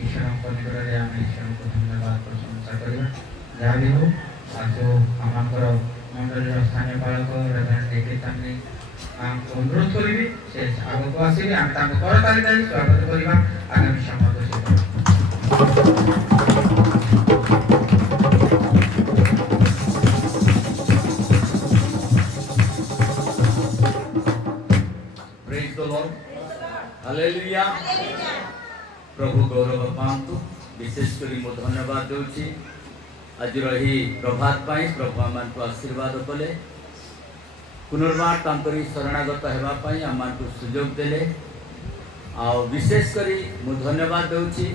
ईश्वर को निकट रे आम ईश्वर को धन्यवाद प्रशंसा करबा जहाँ भी हो आज जो हमर मंडल स्थानीय पालक रेवरेंड एकेतानी आम अनुरोध करी से आगे को आसबे आम ताको करताली दे स्वागत करबा आगामी समय को प्रेज द लॉर्ड हालेलुया प्रभु गौरव पांतु विशेष करी मो धन्यवाद देउछि आज रही प्रभात पाई प्रभु आमान को आशीर्वाद कले पुनर्बार तांकरी शरणागत हेबा पाई आमान को सुयोग देले आ विशेष करी मो धन्यवाद देउछि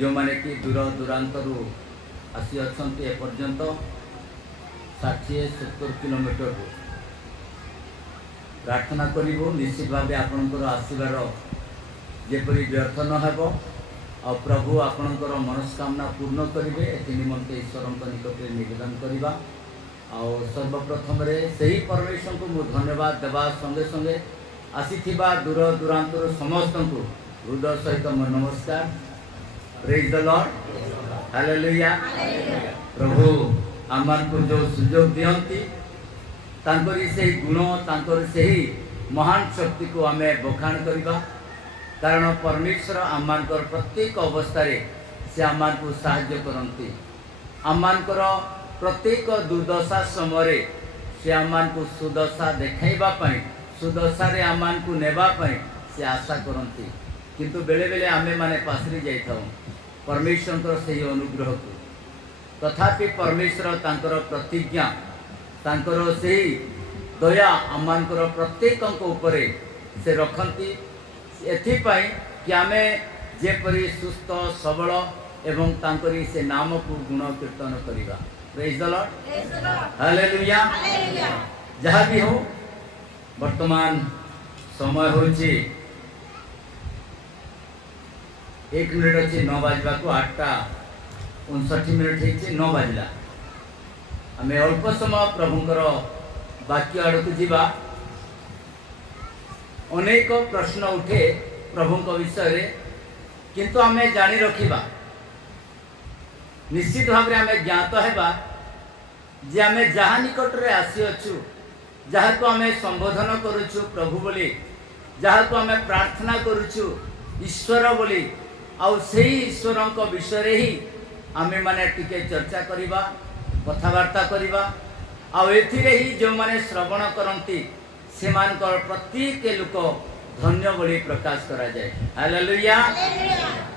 जो माने कि दूर दूरांतरु आसी अछंती ए पर्यंत 60-70 किलोमीटर प्रार्थना करिबो निश्चित भाव आपणकर आशीर्वाद जेपरी व्यर्थ न हेबो आ प्रभु आपणकर मनस्कामना पूर्ण करिवे एति निमंते ईश्वर निकट निवेदन करिबा आ सर्वप्रथम रे सही परमेश्वर को मु धन्यवाद देवा संगे संगे आसीथिबा दूर दूरांतर समस्त को हृदय सहित मो नमस्कार प्रेज द लॉर्ड हालेलुया प्रभु आमान को जो सुयोग दियंती तांकरी से गुण तांकर से महान शक्ति को आमे बखान करबा कारण परमेश्वर आमानकर प्रत्येक अवस्था रे से आमान को सहाय्य करंती आमानकर प्रत्येक दुर्दशा समय से आमान को सुदशा देखाइबा पई सुदशा रे आमान को नेबा पई से आशा करंती किंतु बेले बेले आमे माने पासरी जाइथाउ परमेश्वर से अनुग्रह को तथापि परमेश्वर तांकर प्रतिज्ञा तांकर से दया आमानकर प्रत्येक उपरे से रखती एथिपाई कि आमे जेपरी सुस्थ सबल एवं तांकरी से नाम को गुण कीर्तन करिबा प्रेज द लॉर्ड हालेलुया जहाँ भी हो वर्तमान समय होची 1 मिनिट अच्छी 9 बजवा को 8:59 9 बजला आम अल्प समय प्रभुंकर वाक्य आड़क जीवा अनेक प्रश्न उठे प्रभु विषय रे किंतु आम जानी रखिबा निश्चित भाव में आम ज्ञात हेबा जे आम जहाँ निकट रे आसी अच्छु जहाँ को आम संबोधन करुछु प्रभु बोली जहाँ को आम प्रार्थना करुछु ईश्वर बोली आउ सेही ईश्वरंक विषय रे ही आमे माने टिके चर्चा करिबा कथावार्ता करिबा आ एथिरे ही जो माने श्रवण करंती सेमानकर प्रत्येक लोक धन्य बोली प्रकाश करा जाए हालेलुया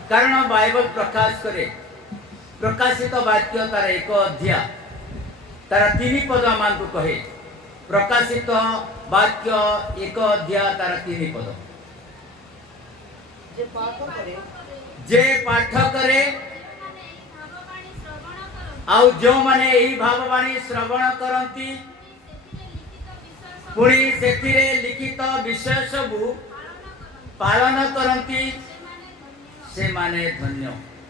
कारण बाइबल प्रकाश करे प्रकाशित वाक्य तार 1 अध्याय तार 3 पद मान को कहे प्रकाशित वाक्य 1 अध्याय तार 3 पद जे पाठ करे आउ जो माने एही भाववाणी श्रवण करंती पुणी सेतिरे लिखित विषय सबु पालन करंती से माने धन्य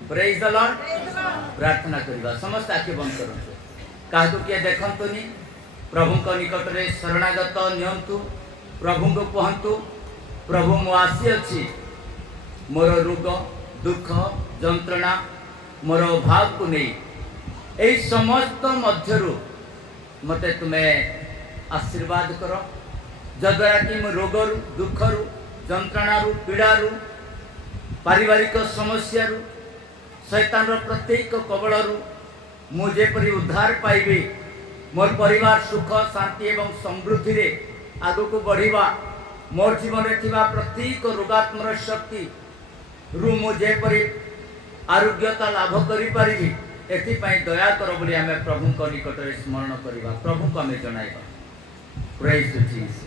प्रेज द लॉर्ड प्रार्थना करिबा समस्त आंख बंद करंतु काहतु के देखंतुनी प्रभु को निकट रे शरणागत नियंतु प्रभु को कहंतु प्रभु मो आसी अछि मोर रोग दुख जंत्रणा मोर भाव को नहीं ए समस्त मध्यरु मते तुम्हें आशीर्वाद करो जद्वारा कि मो रोगरु दुखरु जंत्रणारु पीड़ारु पारिवारिक समस्यारु शैतान प्रत्येक कबलरु मु जेपरि उद्धार पाइबे मोर परिवार सुख शांति एवं समृद्धि रे आगु को बढ़िबा मोर जीवन रे थिबा प्रत्येक रोगात्मक शक्ति रु मु जेपरि आरोग्यता लाभ करि परिबी एथिपाई दया कर बोली आमे प्रभु को निकट रे स्मरण करिबा प्रभु को आमे जणाइबा praise to Jesus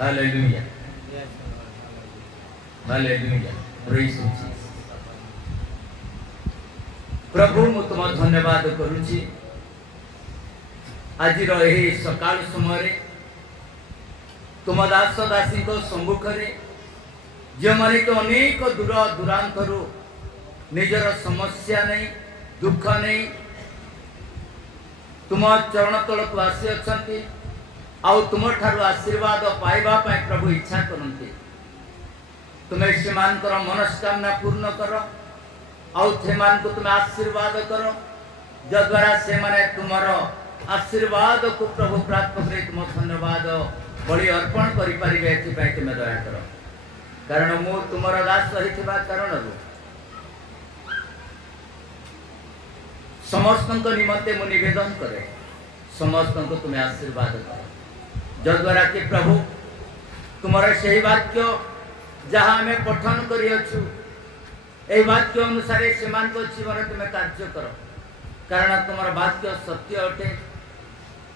hallelujah hallelujah praise to Jesus प्रभु मु तुम धन्यवाद करूची आज रही सकाल समय रे तुम दास दासी को सम्मुख रे जो माने को अनेक दूर दूरांतरु निजर समस्या नहीं दुख नहीं तुम चरण तल को आसी अछंती आउ तुम ठारू आशीर्वाद पाइबा पाए प्रभु इच्छा करंती तुम्हें सेमानकर मनस्कामना पूर्ण कर आउ सेमान को तुम्हें आशीर्वाद कर जद्वारा से माने तुमर आशीर्वाद को प्रभु प्राप्त करे तुम धन्यवाद बड़ी अर्पण करि परिबे एथिपाई तुमे दया कर कारण मु तुमर दास रहिथिबा कारणरू समस्त निमंते मु निवेदन करे समस्त को तुम्हें आशीर्वाद कर जद्वारा कि प्रभु तुमर सही वाक्य जहाँ हमें पठन करियछु ए वाक्य अनुसार सेमान को जीवन तुम्हें कार्य कर कारण तुमर वाक्य सत्य अटे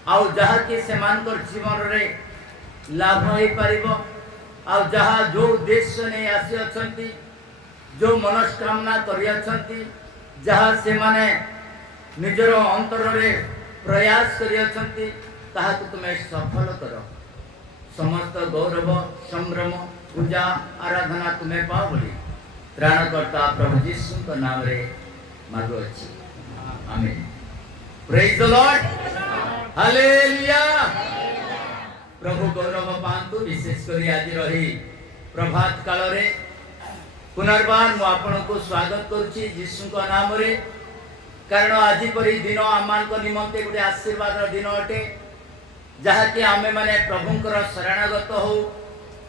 आउ जहाँ कि सेमान को जीवन रे लाभ हो पारिबो आउ जहाँ जो उद्देश्य नहीं आसी अछंती जो मनस्कामना करि अछंती जहाँ से माने निजर अंतर रे प्रयास करि अछंती ताहा को तुम्हें सफल कर समस्त गौरव संभ्रम पूजा आराधना तुम्हें पाओ बोली त्राणकर्ता प्रभु यीशु का नाम रे मांगो अछि आमीन प्रेज द लॉर्ड हालेलुया प्रभु गौरव पांतु विशेष करी आज रही प्रभात काल रे पुनर्बार मु आपन को स्वागत करूची यीशु का नाम रे कारण आज परी दिन आमान को निमंते गुटे आशीर्वाद रो दिन अटे जहाँ कि आमे माने प्रभुंकर शरणागत हो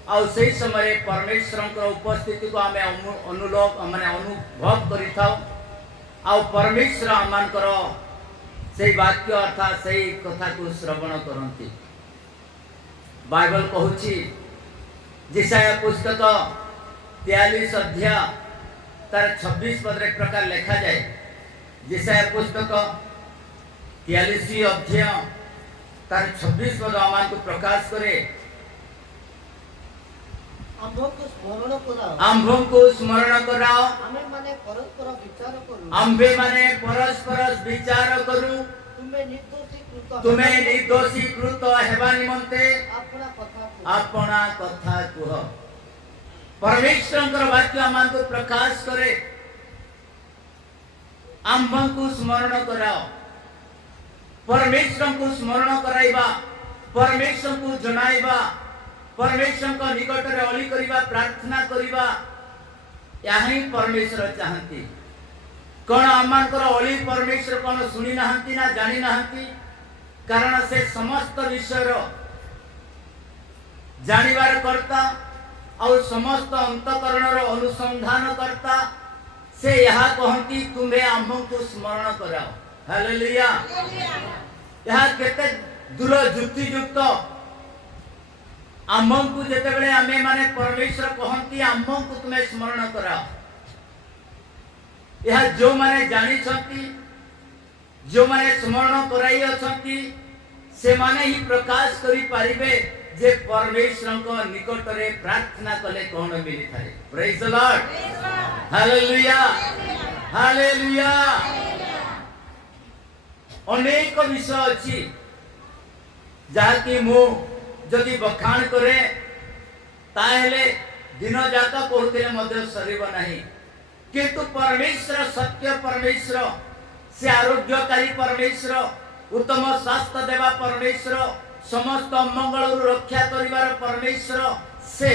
आउ से समय परमेश्वर उपस्थिति को आमे अनुलोक माने अनुभव करि थाउ आउ परमेश्वर आमानकर से वाक्य अर्थात से कथा को श्रवण करती बाइबल कहूची जिसाया पुस्तक 43 अध्याय तार 26 पद रे प्रकार लिखा जाए जिसाया पुस्तक 43 अध्याय तार 26 पद आमान को प्रकाश करे आम्भों को स्मरण कराओ आम्भे माने परस्पर विचार करू तुम्हें निर्दोषी कृत हेबा निमंते अपना कथा कुह परमेश्वर वाक्य आमान को प्रकाश करे आम्भों को स्मरण कराओ परमेश्वर को स्मरण कराइबा परमेश्वर को जनाइबा परमेश्वर का निकट रे अली करिबा प्रार्थना करिबा याही परमेश्वर चाहती कौन आमानकर अली परमेश्वर कौन सुनी नाहंती ना जानी नाहंती कारण से समस्त विषय जानिबार करता और समस्त अंतकरण रो अनुसंधान करता से यहाँ कहती तुम्हें आम्भों को स्मरण कराओ हालेलुया यहाँ केते दूर जुक्ति युक्त आम्भों को जेते बेले आमे माने परमेश्वर कहती आम्भों को तुम्हें स्मरण कराओ यह जो माने जानी छंती जो माने स्मरण कराई अछंती से माने ही प्रकाश करी पारिबे जे परमेश्वर को निकट रे प्रार्थना कले कोन मिली थाए praise the Lord hallelujah hallelujah अनेक विषय अछि जाकी मु जदि बखान करे ताहेले दिन जात कहते मध्य सरीब नहीं किंतु परमेश्वर सत्य परमेश्वर से आरोग्यकारी परमेश्वर उत्तम स्वास्थ्य देवा परमेश्वर समस्त मंगल रक्षा करिवार परमेश्वर से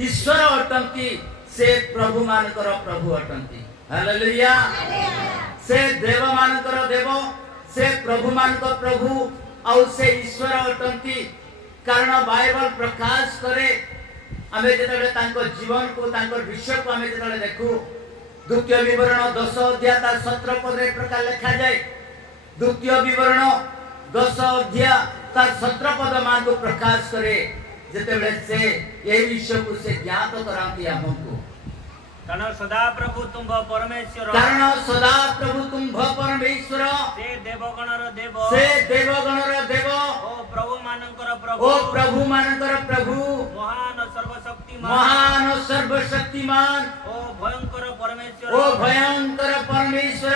ईश्वर अटंती से प्रभु मानकर प्रभु अटंती हालेलुया से देव मानकर देव से प्रभु मानकर प्रभु और से ईश्वर अटंती कारण बाइबल प्रकाश करे आमे जेतबे तांको जीवन को तांको विषय को आमे जेतबे देखू द्वितीय विवरण 10 अध्याय 17 पद रे प्रकार लिखा जाए द्वितीय विवरण 10 अध्याय 17 पद मान को प्रकाश करे जेतबे से ए विषय को से ज्ञात करांती हमको कारण सदा प्रभु तुम परमेश्वर से देवगणर देव ओ प्रभु मानकर प्रभु महान सर्वशक्तिमान ओ भयंकर परमेश्वर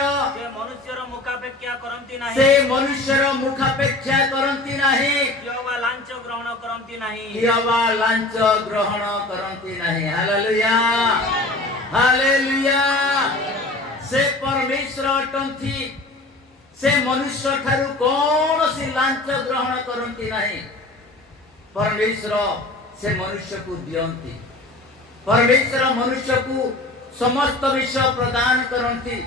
से मनुष्यर मुखापेक्षा करंती नाही यहोवा लांच ग्रहण करंती नाही हालेलुया हालेलुया से परमेश्वर अटंती से मनुष्य ठारू कौन सी लांच ग्रहण करंती नहीं परमेश्वर से मनुष्य को दियंती परमेश्वर मनुष्य को समस्त विषय प्रदान करती।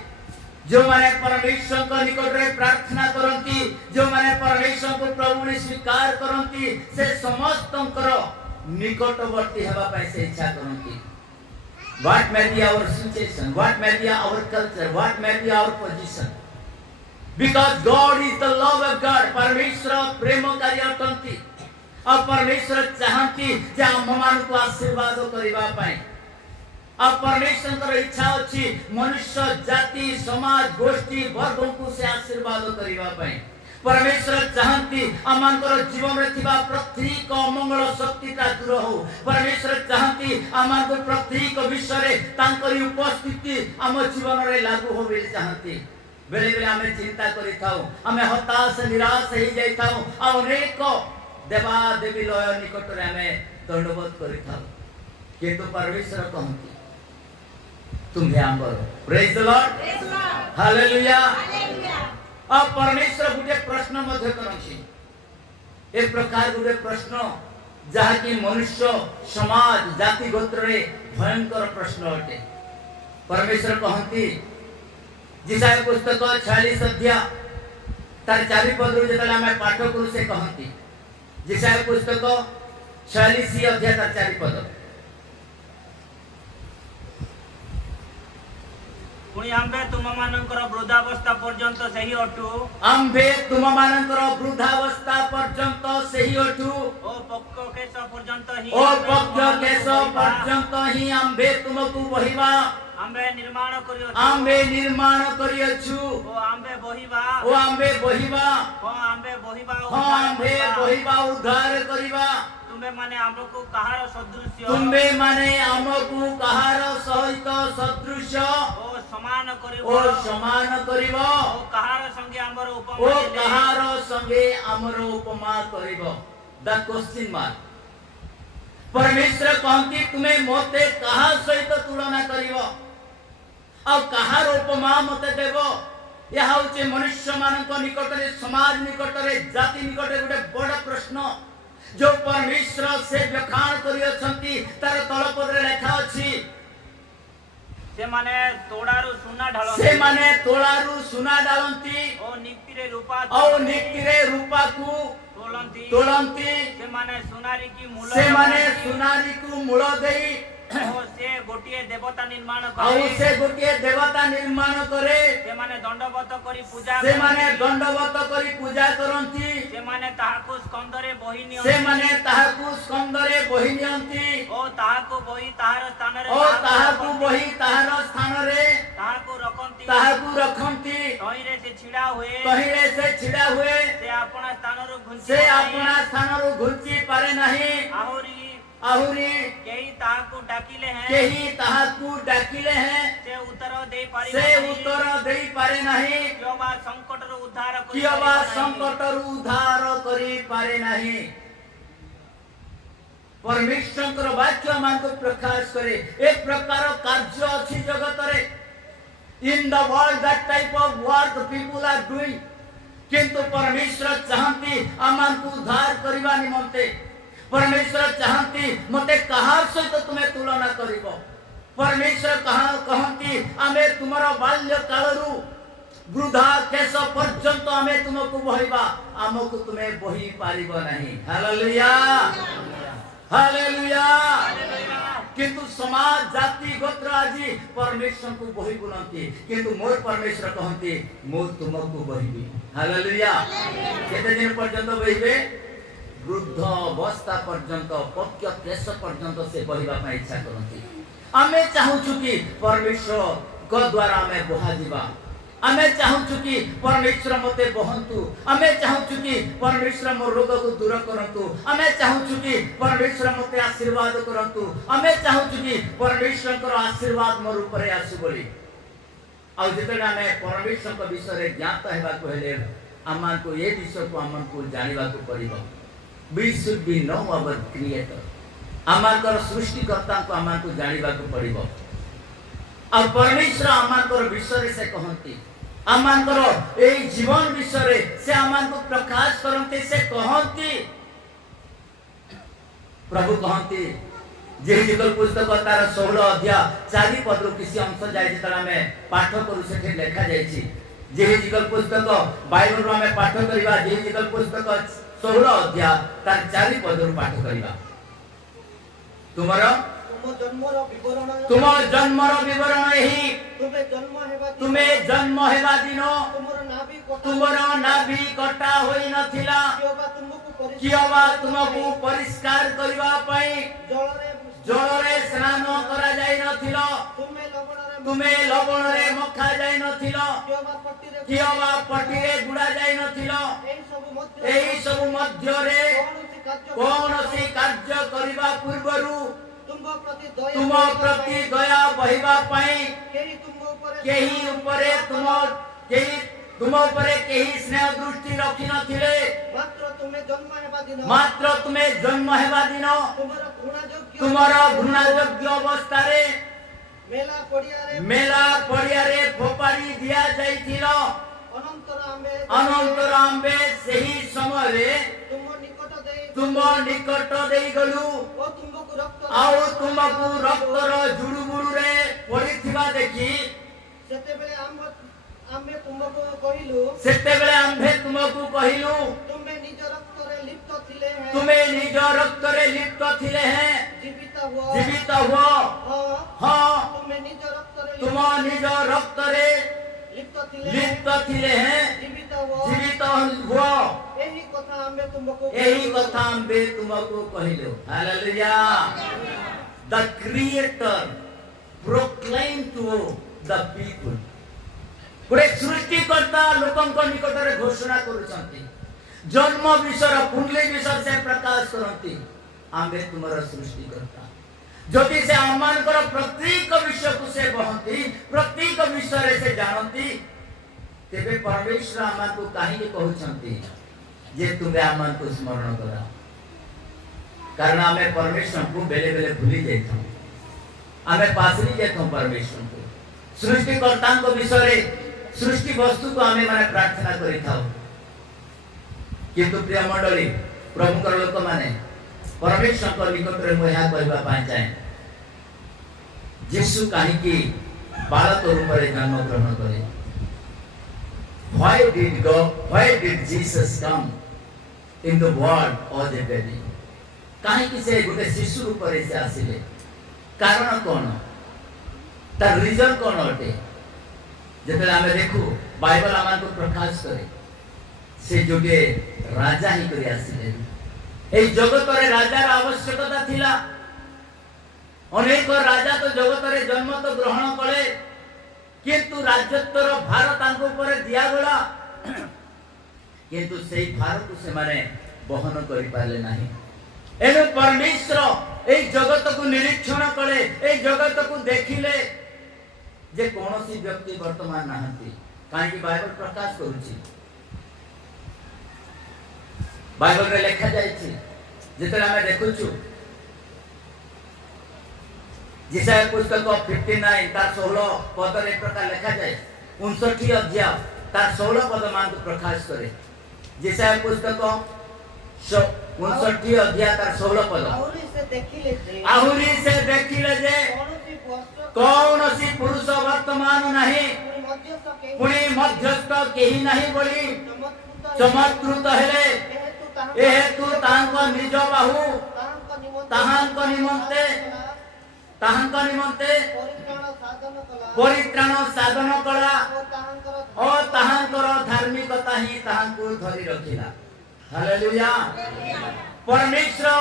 जो माने परमेश्वर को निकट रे प्रार्थना करती, जो माने परमेश्वर को प्रभु ने स्वीकार करती, से समस्त निकटवर्ती हेबा पाए से इच्छा करती। What may be our situation, what may be our culture, what may be our position, because God is the love of God. परमेश्वर प्रेमकारी अटंती और परमेश्वर चाहती जे हम को आशीर्वाद करबा पाए। अब परमेश्वर की इच्छा अच्छी मनुष्य जाति समाज गोष्ठी वर्गों को से आशीर्वाद करबा पाए। परमेश्वर चाहती आमानकर जीवन में थिबा प्रत्येक अमंगल शक्तिटा दूर हो। परमेश्वर चाहती आमानकर प्रत्येक विषय रे तांकरी उपस्थिति आम जीवन रे लागू हो बेले चाहती। बेले बेले आमे चिंता करि थाउ, आमे हताश निराश हो जाई थाउ, आ अनेक देवा देवी लय निकट रे आमे दंडवत करि थाउ, किंतु परमेश्वर कहती तुम्हें आंबर। Praise the Lord, hallelujah. अब परमेश्वर गुटे प्रश्न मध्य करछि, एक प्रकार गुटे प्रश्न जहा कि मनुष्य समाज जाति गोत्र रे भयंकर प्रश्न अटे। परमेश्वर कहती जिसाय पुस्तक 46 अध्याय तार 4 पद रो जेतला हम पाठ करू से कहती, जिसाय पुस्तक 46 अध्याय तार 4 पद, पुणी आंबे तुम मानकर वृद्धावस्था पर्यंत सही अटू, आंबे तुम मानकर वृद्धावस्था पर्यंत सही अटू, ओ पक्क केश पर्यंत ही, ओ पक्क केश पर्यंत ही आंबे तुमको बहिबा, आंबे निर्माण करियो, आंबे निर्माण करियछु, ओ आंबे बहिबा, ओ आंबे बहिबा, ओ आंबे बहिबा, ओ आंबे बहिबा उद्धार करिबा। तुम्बे माने आमको कहार सदृश्य, तुम्बे माने आमको कहार सहित सदृश, ओ समान करिवो, ओ समान करिवो, ओ कहार संगे आमर ओ उपमा देले, कहार संगे आमर उपमा करिवो। The question mark. परमेश्वर कहती तुम्हें मते कहा सहित तुलना करिवो और कहार उपमा मते देवो। यह होचे मनुष्य मानक निकट रे समाज निकट रे जाति निकट रे गोटे बड़ प्रश्न जो परमेश्वर से व्याख्यान करियछंती। तार तलपद रे लिखा अछि से माने तोड़ारु सुना ढालंती, से माने तोड़ारु सुना डालंती, ओ निक्तिरे रूपा, ओ निक्तिरे रूपा को तोलंती, तोलंती, से माने सुनारी की मूल, से माने सुनारी को मूल देई, ओ से गोटिए देवता निर्माण और करे, से गोटिए देवता निर्माण करे, से माने दंडवत करी पूजा, से माने दंडवत करी पूजा करंती, से माने ताहाको स्कंदरे बहि नियंती, से माने ताहाकु स्कंदरे बहि नियंती, ओ ताहाको बहि ताहार स्थान रे, ओ ताहाकु बहि ताहार स्थान रे ताहाको रखंती, ताहाकु रखंती, तहिरे से छिड़ा हुए, कहिरे से छिड़ा हुए, से अपना स्थान रो घुंची, से अपना स्थान रो घुंची पारे नहीं, आहुरी आहुरी केही ताहाको डाकिले हैं, केही ताहाकु डाकिले हैं, से उत्तर दे पारि, से उत्तर देई पारे नहीं, कियोबा संकट रो उद्धार करि, कियोबा संकट रो उद्धार करी पारे नहीं। परमेश्वर वाक्य मान को प्रकाश करे। एक प्रकार कार्य अच्छी जगत रे in the world that type of work people are doing, किंतु परमेश्वर चाहती आमान को उद्धार करबा निमंते। परमेश्वर चाहती मते कहार सहित तुम्हें तुलना करिवो। परमेश्वर कहती आमे तुमरा बाल्य कालरू वृद्धा केश पर्यंत आमे तुमको बहिबा, आमको तुम्हें बहि पारिबो नहीं। Hallelujah, hallelujah. किंतु समाज जाति गोत्र आदि परमेश्वर को बहि बुलंती, किंतु मोर परमेश्वर कहती मोर तुमको बहिबी। हालेलुया। केते दिन पर्यंत बहिबे? वृद्ध अवस्था पर्यंत, पक्ष केश पर्यंत से बहिबा ପାଇଁ इच्छा करती। आमे चाहूछु कि परमेश्वर को द्वारा हमें बहा दिबा। आमे चाहूछु कि परमेश्वर मते बहंतु। आमे चाहूछु कि परमेश्वर मोर रोग को दूर करंतु। आमे चाहूछु कि परमेश्वर मते आशीर्वाद करंतु। आमे चाहूछु कि परमेश्वर को आशीर्वाद मोर ऊपर आसु बोली। आ जेतडा हमें परमेश्वर को विषय रे ज्ञात हेबा को हेले आमान को ये विषय को आमान को जानिबा को पड़िबो। We should be know our creator। आमानकर सृष्टिकर्ता को आमान को जानिबा को पड़िबो। और परमेश्वर आमानकर विषय से कहंती, आमानकर ए जीवन विषय से आमान को प्रकाश करंती, से कहंती। प्रभु कहंती जेहेजिकल पुस्तक तार 16 अध्याय 4 पद किसी अंश जाए जेतला में पाठ करू सेठी लिखा जायछि जेहेजिकल पुस्तक बाइबल रो हमें पाठ करिबा जेहेजिकल पुस्तक 16 अध्याय तार 4 पद पाठ करिबा तुमरो तुम जन्मर विवरण यही तुमे जन्म हेबा दिन तुमर नाभि कटा होई नथिला कियबा तुमको परिष्कार करबा पई जलरे स्नान करा जाय नथिला तुमे लवण रे मखा जाय नथिला कियबा पट्टी रे गुडा जाय नथिला एही सब मध्य रे कोनोसी कार्य करबा पूर्वरु तुम प्रति दया बहिबा पई केही उपरे तुम उपरे केही स्नेह दृष्टि रखि नथिले मात्र तुमे जन्म हेबा दिन तुमर घृणा योग्य अवस्था रे मेला पड़िया रे फोपाड़ी दिया जाइथिलो अनंतर आंबे सही समय रे तुम निकट देई गलु आउ तुमको रक्तर जुड़ुबुड़ु रे पड़िथिबा देखि सेते बेले आम्भे तुमको कहिलु तुमे निज रक्त रे लिप्त थिले हैं जीवित हुआ हां तुम निज रक्त रे लिप्त थिले हैं जीवित हुआ यही कथा आम्बे तुमको कहिलु hallelujah the creator proclaim to the people गोटे सृष्टिकर्ता लोकंक निकट रे घोषणा करूछंती जन्म विषय कुंडली विषय से प्रकाश करंती आम्बे तुमर सृष्टिकर्ता जदि से आमानकर प्रत्येक विषय को से बहंती प्रत्येक विषय रे से जानती तेबे परमेश्वर आमान को काहे के कहउछंती जे तुमे आमान को स्मरण करा कारण हमें परमेश्वर को बेले बेले भूली जाइथौ हमें पासरी जाइथौ परमेश्वर को सृष्टिकर्ता को विषय रे सृष्टि वस्तु को हमें माने प्रार्थना करि थाओ किंतु प्रिय मंडली प्रभुकर लोक माने परमेश्वर को निकट रे मोया कहबा पाए चाहे यीशु काहे की बालक रूप रे जन्म ग्रहण करे why did Jesus come in the world as a baby काहे की से गोटे शिशु रूप रे से आसिले कारण कोन तार रीजन कोन अटे जेते हमें देखू बाइबल आमान को प्रकाश करे से जोगे राजा ही करी आसिले ए जगत रे राजा रा आवश्यकता थिला अनेक राजा तो जगत रे जन्म तो ग्रहण कले किंतु राज्यत्वर भार तांको ऊपर दिया गला किंतु सेही भार को से माने बहन करि पाले नाही एनु परमेश्वर ए जगत को निरीक्षण कले ए जगत को देखिले जे कोनोसी व्यक्ति वर्तमान नाहंती काहे कि बाइबल प्रकाश करूची बाइबल रे लिखा जायछि जेतरा हमें देखुछु जिसाया पुस्तक 59 तार 16 पद रे प्रकार लिखा जाय 59 अध्याय तार 16 पद मान को प्रकाश करे जिसाया पुस्तक 59 अध्याय तार 16 पद आहुरी से देखिले जे कौनसी पुरुष वर्तमान नहीं पुणी मध्यस्थ केही नहीं बोली चमत्कृत हेले ए हेतु तांक निज बाहु ताहांक निमंते परित्राण साधन कला और ताहांकर धार्मिकता ही ताहांको धरि रखिला हालेलुया परमेश्वर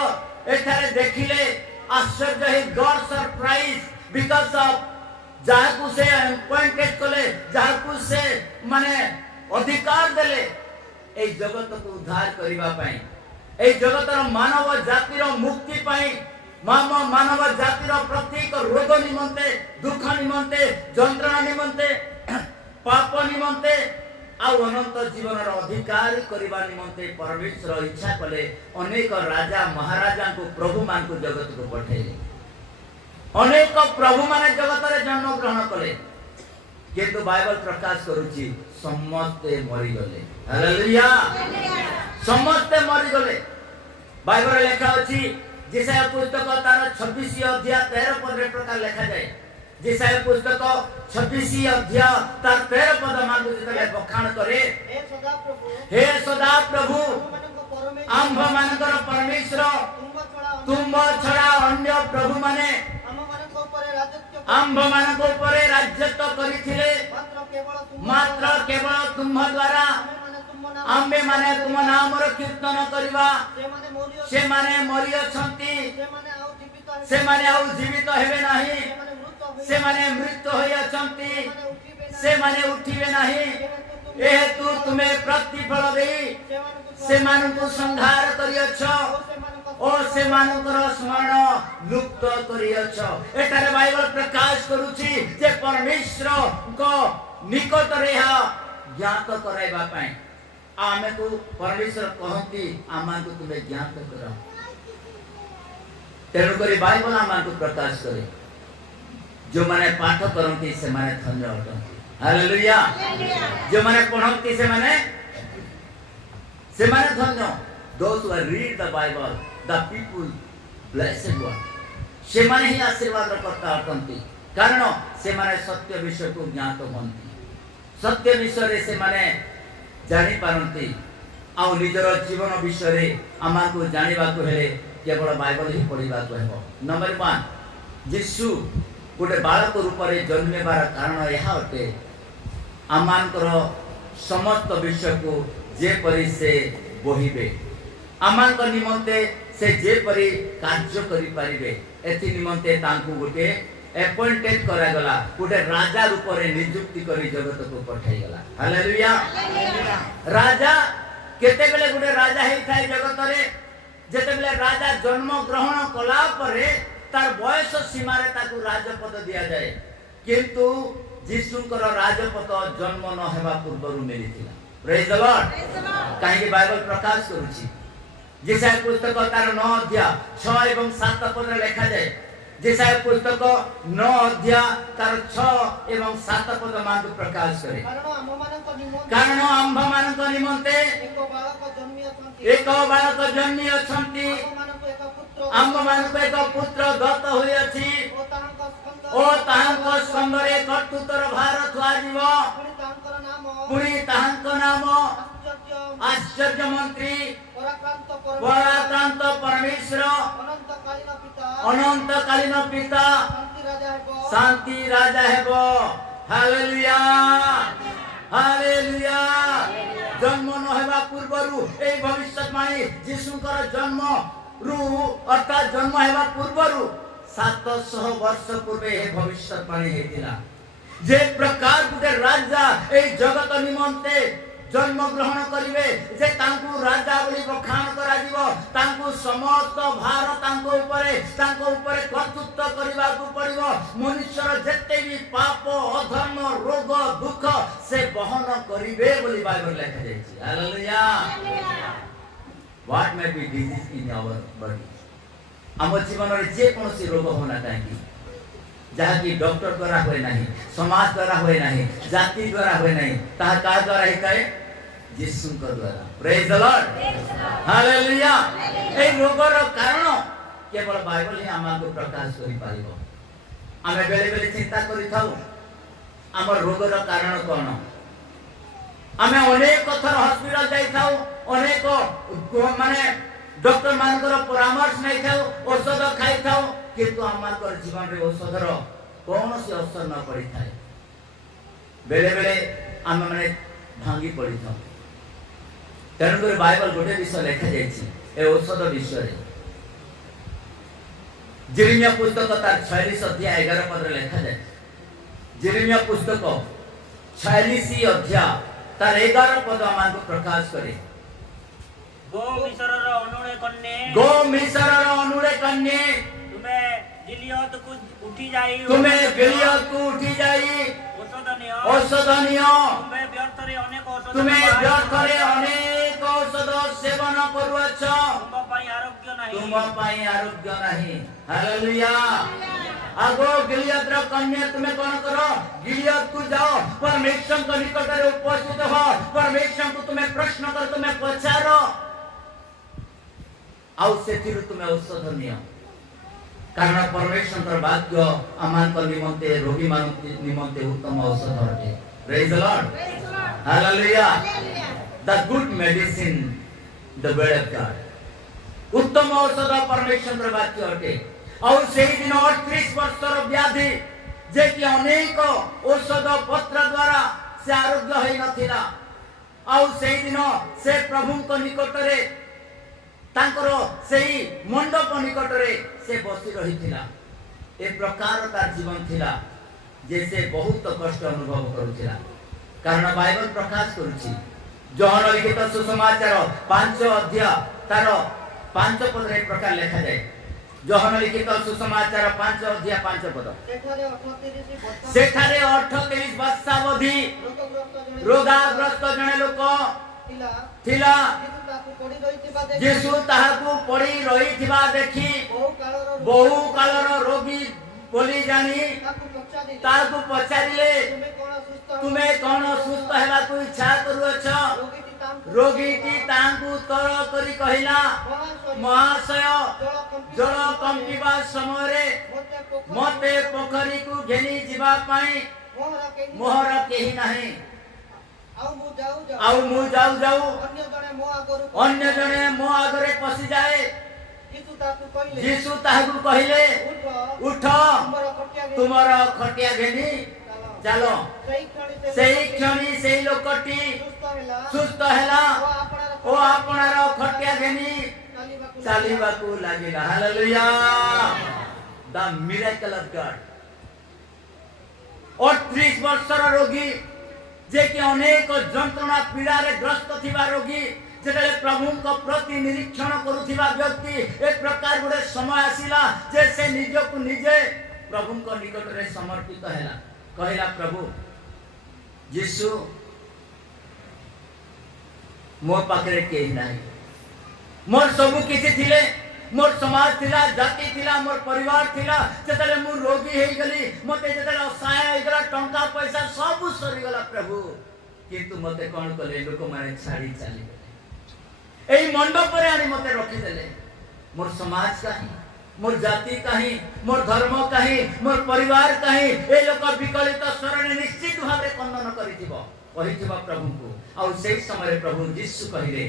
एठारे देखिले आश्चर्य है गॉड सरप्राइज बिकॉज़ ऑफ जाहाकु से अपॉइंटेड कले जाहाकु से माने अधिकार देले ए जगत को उद्धार करिबा पई ए जगतर मानव जातिर मुक्ति पई मानव जातिर प्रत्येक रोग निमंते दुख निमंते जंत्रणा निमंते पाप निमंते आ अनंत जीवन अधिकार करिबा निमंते परमेश्वर इच्छा कले अनेक राजा महाराजा को प्रभु मान को जगत को पठेले अनेक प्रभु माने जगत रे जन्म ग्रहण कले किंतु बाइबल प्रकाश करूची समस्ते मरि गले हालेलुया समस्ते मरि गले बाइबल लिखा अछि जेसाया पुस्तक तार 26 अध्याय 13 पद रे प्रकार लिखा जाए। जेसाया पुस्तक 26 अध्याय तार 13 पद मानक जतले बखान करे, हे सदा प्रभु आम्भ मानकर परमेश्वर तुम छड़ा अन्य प्रभु माने आम्भ मानक ऊपर राजत्व करिथिले, मात्र केवल तुम द्वारा आम्भे माने तुम नाम रो कीर्तन करबा। से माने मरि अछंती, से माने आउ जीवित हेबे नाही, से माने मृत होई अछंती, से माने उठिबे नाही। ए तू तुम्हें प्रतिफल देई से मानकु संहार करियछ ओ से मानकर स्मरण लुप्त करियछ। एटारे बाइबल प्रकाश करूची जे परमेश्वर को निकट रे ज्ञात कराइबा पई आमे को परमेश्वर कहती आमान को तुम्हें ज्ञात करा। तेणु करी बाइबल आमान को प्रकाश करे, जो माने पाठ करती से माने धन्य अटंती। हालेलुया। जो माने पढ़ती से माने धन्य। Those who read the Bible, the people blessed one, से माने ही आशीर्वाद करता अटंती, कारण से माने सत्य विषय को ज्ञात बनती, सत्य विषय से माने जानी पारंती। आ निजर जीवन विषय आमा को जानिबा को हेले केवल बाइबल ही पढ़िबा को हेबो। नंबर 1 यीशु गोटे बालक रूप में जन्मेबार कारण यह अटे आमानकर समस्त विषय को जेपरी से बोहिबे, आमान निमंते से जेपरी कार्य करि परिबे, एथि निमंते तांकु गोटे अपॉइंटेड करा गला, गोटे राजा रूप में नियुक्ति करी जगत को पठाई गला। हालेलुया। राजा केते बेले गोटे राजा हेई थाए जगत रे, जेते बेले राजा जन्म ग्रहण कला परे तार बयस सीमा रे ताकु राजपद दिया जाए, किंतु यीशुकर राजपद जन्म न हेबा पूर्वरु मिलिथिला। Praise the Lord. काहे बाइबल प्रकाश करूची जेसाया पुस्तक तार 9 अध्याय 6 एवं 7 पद रे लिखा जाए। जेसाया पुस्तक 9 अध्याय तार 6 एवं 7 पद मान प्रकाश करे, कारण आम्भ मानक निमंते एक बालक जन्मी अछंती, आम्भ मानक एक पुत्र दत्त होई अछि, ओ ताहांक स्कंदरे कर्तृत्वर भार थुआ जीव, पुणी ताहांक नाम आश्चर्य मंत्री, पराक्रांत परमेश्वर, अनंतकालीन पिता, शांति राजा हेबो। हालेलुया। हालेलुया। जन्म न हेबा पूर्वरु ए भविष्यवाणी यीशुकर जन्म रु अर्थात जन्म हेबा पूर्वरु 700 वर्ष पूर्वे हे भविष्यवाणी हेतिला, जे प्रकार गुटे राजा ए जगत निमंते जन्म ग्रहण करिवे, जे तांकु राजा बोली बखान करा दिबो, तांकु समस्त भार तांको ऊपर कर्तृत्व करिबा को पड़िबो। मनुष्यर जेते भी पाप अधर्म रोग दुख से बहन करिवे बोली बाइबल लिखा जायछि। Hallelujah. What may be disease in our body, आम जीवन रे जे कोनसी रोग होना काहेकि जहा कि डॉक्टर द्वारा होय नाही, समाज द्वारा होय नाही, जाति द्वारा होय नाही, ताहा का द्वारा हे काए यीशु का द्वारा। Praise the Lord. हालेलुया। ए रोगर कारण केवल बाइबल ही आमा को प्रकाश करि पारिबो। आमे बेले बेले चिंता करि थाउ हमर रोगर कारण कोन, आमे अनेक थर हॉस्पिटल जाई थाउ, अनेक माने डॉक्टर मानकर परामर्श नै थाउ, औषध खाई थाउ, किंतु आमार जीवन रे औषधर कौनसी असर न पड़ी थाए। बेले बेले आम माने भांगी पड़ी था। तेणुकर बाइबल गोटे विषय लिखा जाए औषध विषय। जेरेमिया पुस्तक तार 46 अध्याय 11 पद लिखा जाए। जेरेमिया पुस्तक 46 अध्याय तार 11 पद आम प्रकाश करे। गो मिसरर अनुळे कन्ये तुमे गिलियत को उठी जाई, औषधनिय तुमे व्यर्थरे अनेक औषध सेवन करूछ, तुम पई आरोग्य नाही। हालेलुया। आगो गिलियत रो कन्या तुमे कोन करो, गिलियत को जाओ, परमेश्वर के निकट रे उपस्थित हो, परमेश्वर को तुमे प्रश्न कर, तुमे पछारो आउ सेथिरु तुमे औषध नियो कारण परमेश्वर वाक्य आमान निमंते रोगी मान निमंते उत्तम औषध अटे praise the Lord hallelujah the good medicine the word of God उत्तम औषध परमेश्वर वाक्य अटे और सेही दिन 38 वर्षर व्याधि जे कि अनेक औषध पत्र द्वारा से आरोग्य होई नथिला आउ सेही दिन से प्रभु को निकट रे तांकर सेही मंडप निकट रे से बसी रहिथिला ए प्रकार तार जीवन थिला जे से बहुत कष्ट अनुभव करूथिला कारण बाइबल प्रकाश करूछि जोहन लिखित सुसमाचार 5 अध्याय तार 5 पद रे प्रकार लिखा जाय जोहन लिखित सुसमाचार 5 अध्याय 5 पद सेठारे 38 वर्षावधि रोगाग्रस्त जने लोक थिला यीशु ताहाकू पड़ी रहिथिबा देखि बहु कालर रोगी बोली जानी ताहाकू पचारिले तुमे कोन सुस्थ हेबा को इच्छा करूछ रोगीटी तांकू उत्तर करी कहिला महाशय जल कंपिबा समय रे मते पोखरी को घेनी जिबा पई मोहर केही नाही आउ मु जाऊ जाऊ अन्य जने मो आगरे पसी जाए यीशु ताहाकू कहिले उठ तुमर खटिया घेनी चलो सेही क्षणी सेही लोकटी सुस्थ हेला ओ आपनार खटिया घेनी चालिबाकू लागिला hallelujah the miracle of God 38 वर्षर रोगी जे कि अनेक जंत्रणा पीड़ा रे ग्रस्त थिबा रोगी जेते प्रभु को प्रति निरीक्षण करूथिबा व्यक्ति एक प्रकार गुडे समय आसीला जे से निज को निजे प्रभु को निकट रे समर्पित हैला कहला प्रभु यीशु मो पाखरे केही नाही मोर सब किछि थिले मोर समाज थिला जाति थिला मोर परिवार थिला जेतले मु रोगी हेई गली मते जेतले असहाय हेई गला टंका पैसा सब सरी गला प्रभु किंतु मते कोन कले लोक माने छाड़ी चली गले एई मंडप रे आनी मते रखि देले मोर समाज काहे मोर जाति काहे मोर धर्म काहे मोर परिवार काहे ए लोक विकलित शरण निश्चित भाबे खंडन करिथिबो कहिथिबा प्रभु को आ सेही समय प्रभु यीशु कहिले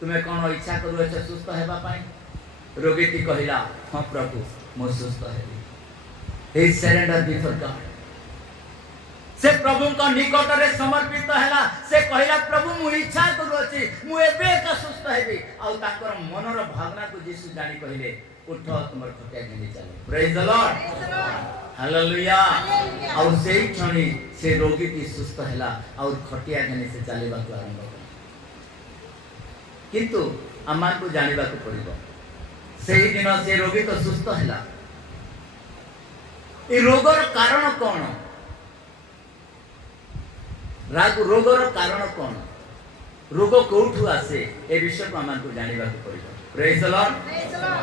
तुमे कोन इच्छा करूछ सुस्थ हेबा पाई रोगीटी कहिला हां प्रभु मो सुस्थ हेबी हे सरेंडर बिफोर गॉड से प्रभु को निकट रे समर्पित हैला से कहिला प्रभु मु इच्छा करूछि मु एबे का सुस्थ हेबी आ ताकर मनर भावना को यीशु जानि कहिले उठ तुमर खटिया घेनी चलो प्रेज द लॉर्ड हालेलुया आ सेही क्षणी से रोगीटी सुस्थ हैला और खटिया घेनी से चलेबा को आरंभ कला किंतु अमान को जानिबा को पड़िबो सेही दिन से रोगी तो सुस्थ हैला ए रोगर कारण कोन रोगर कारण कोन रोग कोठु आसे ए विषय को हमन को जानिबा को पड़िबो प्रेज द लॉर्ड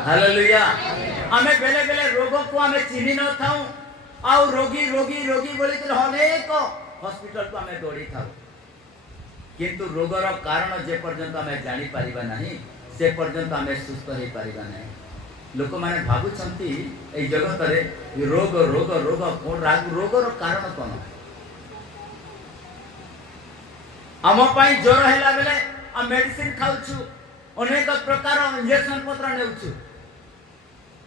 हालेलुया हमें बेले बेले रोग को हमें चिन्हि न थाउ आ रोगी रोगी रोगी बोली के अनेक हॉस्पिटल को हमें दौड़ी थाउ किंतु रोगर कारण जे पर्यंत हमें जानि परिबा नहीं से पर्यंत हमें सुस्थ होई परिबा नहीं लोक माने भाबुछंती ए जगत रे रोग रोग रोग कोन रोगर कारण कोन हम पाई ज्वर हैला बेले आ मेडिसिन खाउछु अनेक प्रकार इंजेक्शन पत्र नेउछु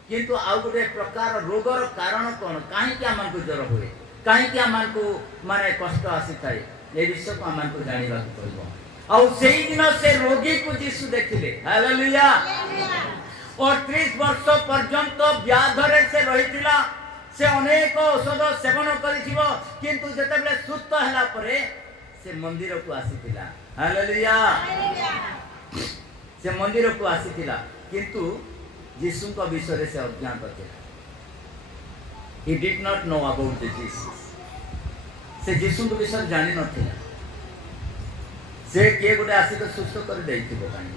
किंतु आउ गुटे प्रकार रोगर कारण कोन काहे कि हमन को ज्वर होए काहे कि हमन को माने कष्ट आसी थाए ए विषय को हमन को जानिबा को पड़िबो आ सेही दिन से रोगी को यीशु देखिले हालेलुया 38 वर्ष पर्यंत व्याधरे से रहितिला से अनेक औषध सेवन करिथिबो किंतु जेते बेले सुस्थ हैला परे से मंदिर को आसीतिला हालेलुया से मंदिर को आसीतिला किंतु यीशु को विषय से अज्ञात थिला he did not know about the Jesus से यीशु को विषय जानि नथिला से के गोटे आसी तो सुस्थ कर देइथिबो कानी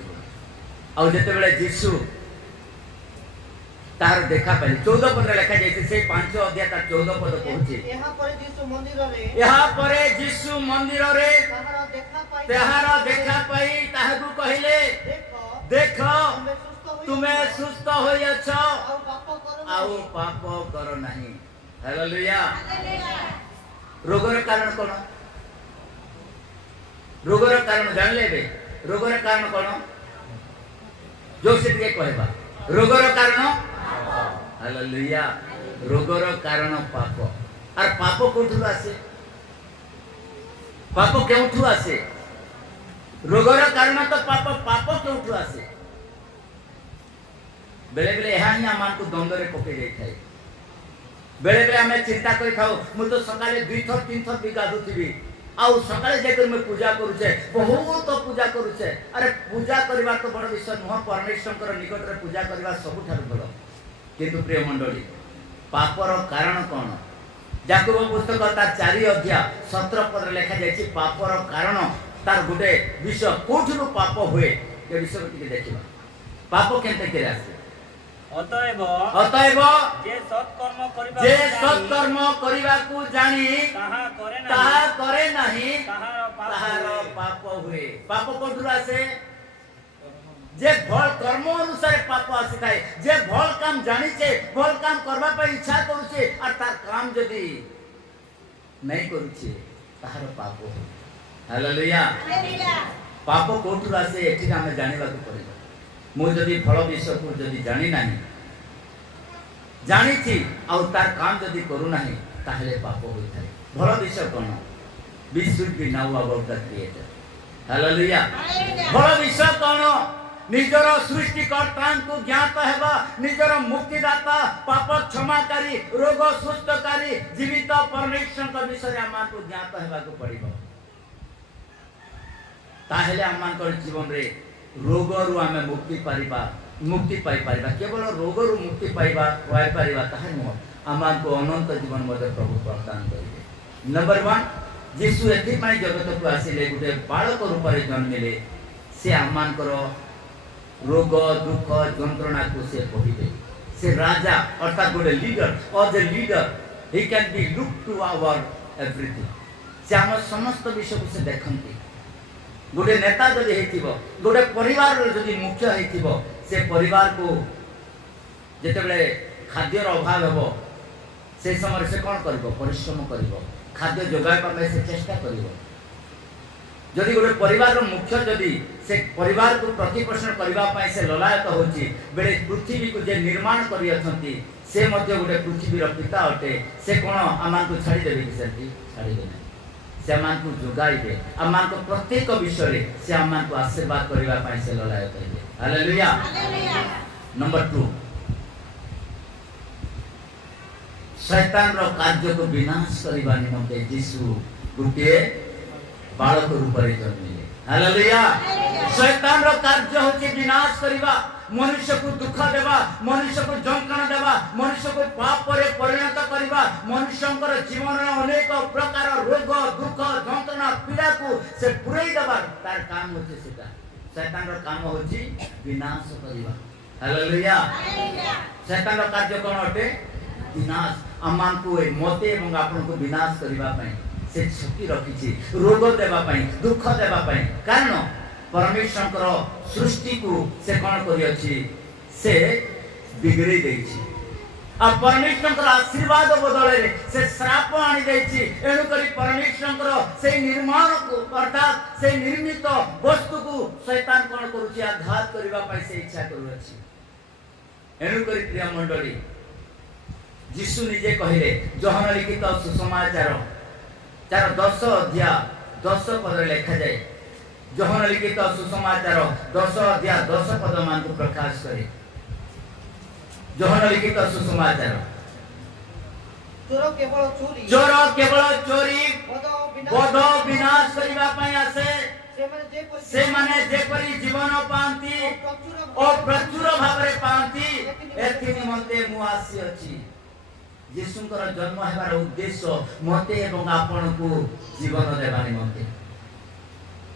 आ जेते बेले यीशु तार देखा पाली 14 पद लिखा जायते से 5 अध्याय तार 14 पद कहूची यहाँ पर यीशु मंदिर रे ताहार देखा पाई ताहाकू कहिले देख तुमे सुस्थ होइछ आउ पाप कर नहीं। हालेलुया। रोगर कारण कौन? रोगर कारण जानले बे रोगर कारण कौन? जो से के कहबा रोगर कारण। हालेलुया। रोगर कारण पाप। और पाप कोठु आसे? पाप केउठु आसे? रोगर कारण तो पाप पाप केउठु आसे? बेले बेले यहाँ ही आम को द्वंद्व में पकई जाए। बेले बेले आम चिंता कर तो सकाले 2 थर 3 थर भी गाधुथी आउ सकाले जाकर मैं पूजा करुचे बहुत पूजा करुचे। अरे पूजा करवा तो बड़ विषय नुह परमेश्वर निकट में पूजा करवा सबुठार भल। किंतु प्रिय मंडली पापर कारण कौन? याकूब पुस्तक तार 4 अध्याय 17 पद लिखा जाए पापर कारण तार गोटे विषय कोठु पाप हुए ये विषय टिके देखिबा। पाप केनते करे आसे? अतएव जे सत्कर्म करिबा को जानी ताहा करे नाही ताहार पाप हुए। पाप कोठु आसे? जे भल कर्म अनुसार पाप आसी थाए। जे भल काम जानी छे भल काम करबा पे इच्छा करूछे और तार काम जदी नहीं करूछे ताहार पाप हो। हालेलुया। पाप कोठु आसे एठी हमें जानिबा को पड़े। मु जदी फल विषय को जदी जानी नाही जानी थी और तार काम जदी करू नाही ताहले पाप होई थाए। भल विषय कोन? We should be now about the creator. Hallelujah. भल विषय कोन? निजर सृष्टिकर्ता को ज्ञात हेबा, निजर मुक्तिदाता, पाप क्षमाकारी, रोग सुस्थकारी, जीवित परमेश्वर का विषय आमान को ज्ञात हेबा को पड़िबो। ताहेले आमान को जीवन रे रोग रु आमे मुक्ति पाई पारिबा। केवल रोग रु मुक्ति पाइबा ताहे नुह आमान को अनंत जीवन मध्य प्रभु प्रदान करिबे। नंबर 1 यीशु एथि माई जगत को आसिले गोटे बालक रूप रे जन्मिले। से आमान करो रोग दुख जंत्रणा को से कहिबे। से राजा अर्थात गोटे लीडर और a leader he can be look to our everything. से हम समस्त विषय को से देखंती। गोटे नेता जदि हेतिबो गोटे परिवार रे जदि मुख्य हेतिबो से परिवार को जेतेबेले खाद्यर अभाव हेबो से समय से कोन करबो? परिश्रम करबो, खाद्य जोगाय पामे से चेष्टा करबो। जदि गोटे परिवार मुख्य जदि से परिवार को प्रतिपोषण करबा पाए से ललायत होची बेले पृथ्वी को जे निर्माण करि अछंती से मध्य गोटे पृथ्वी रो पिता अटे। से कोन आमान को छाड़ी देबे कि सेठी? छाड़ी देबे। से आमान को जोगाइबे। आमान को प्रत्येक विषय रे से आमान को आशीर्वाद करबा पाए से ललायत होइबे। हालेलुया। नंबर 2 शैतान रो कार्य को विनाश करबा निमंते यीशु गुटे बालक रूप रे जन्मिले। हालेलुया। शैतान रो कार्य होची विनाश करबा, मनुष्य को दुख देवा, मनुष्य को जंत्रणा देवा, मनुष्य को पाप रे परिणत करबा, मनुष्यंकर जीवन रे अनेक प्रकार रोग दुख जंत्रणा पीड़ा को से पुरई देबा तार काम होची। सेटा शैतान रो काम होची विनाश करबा। हालेलुया। शैतान रो कार्य कोन अटे? विनाश। आमान को मते एवं आपन को विनाश करबा पई से शक्ति रखिछि, रोग देबा पई, दुख देबा पई। कारण परमेश्वर सृष्टि को से कोन करि अछि? से बिगड़ी दैछि। आ परमेश्वर आशीर्वाद बदले से श्राप आनी दैछि। एनु करी परमेश्वर से निर्माण को अर्थात से निर्मित वस्तु को शैतान कोन करूछि? आघात करबा पई से इच्छा करू अछि। एनु करी प्रिय मंडली यीशु निजे कहिले यूहन्ना लिखित सुसमाचार 10 अध्याय 10 पद लिखा जाए। यूहन्ना लिखित सुसमाचार 10 अध्याय 10 पद मान को प्रकाश करे। यूहन्ना लिखित सुसमाचार चोर केवल चोरी बध विनाश करबा पई आसे। से माने जेपरी जीवन पांती और प्रचुर भाबरे पांती एथि निमंते मु आसी अछि। यीशुंकर जन्म हेबार उद्देश्य मते एवं आपण को जीवन देबा निमंते।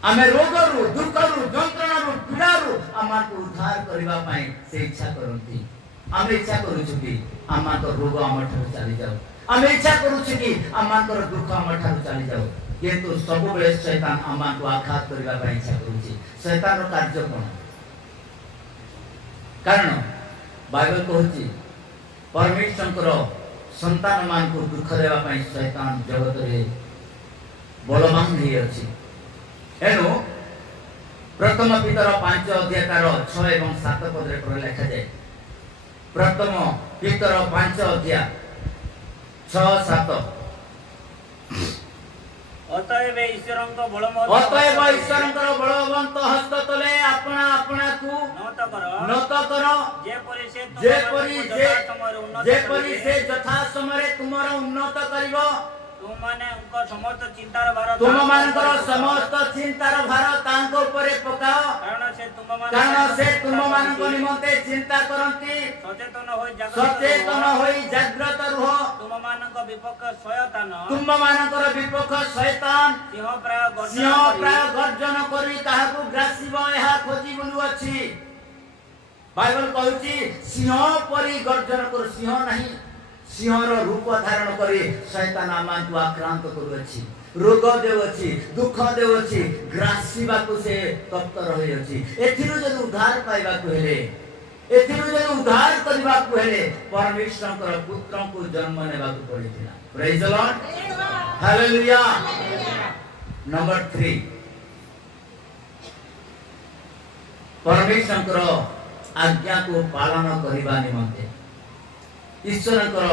आमे रोगरु दुखरु जंत्रणरु पीड़ारु आमान को उद्धार करबा पई से इच्छा करंती। आमे इच्छा करू कि आमान को रोग आम ठार चली जाऊ। आमे इच्छा करू कि आमान को दुख आम ठार चली जाऊ। किंतु सब बेले शैतान आमान को आघात करबा पई इच्छा करूची। शैतान रो कार्य कोन? कारण बाइबल कहूँ परमेश्वर संतान मान को दुख देवाई शैतान जगत रे बलवान ही अच्छी एणु प्रथम पीतर 5 अध्याय 6 एवं 7 पद लिखा जाए। प्रथम पीतर 5 अध्याय 6 7 अतएव ईश्वरଙ୍କ बलवंत हस्त तले अपना अपना को नत कर जेपरि से यथा समय तुमर उन्नत करिवो समस्त चिंतार भार समस्त चिंतार भार तांको उपरे पकाओ कारण से तुम मानको निमंते चिंता करंती सचेतन होई जागृत रुह तुम मानक विपक्ष शैतान सिंह प्राय गर्जन करी ताहाकु ग्रासिबो एहा खोजी बुलु अछि। बाइबल कहूची सिंह परी गर्जन कर सिंह नहीं सिंहर रूप धारण करी शैतान आमान को आक्रांत करुछि रोग देउछि दुख देउछि ग्रासिबा को से तप्त रहि अछि। एथिरु जदि उद्धार पाइबा को हेले एथिरु जदि उद्धार करबा को हेले परमेश्वरकर पुत्र को जन्म नेबा को पड़िथिला। Praise the Lord hallelujah. Number 3 परमेश्वरकर आज्ञा को पालन करबा निमंते ईश्वरकर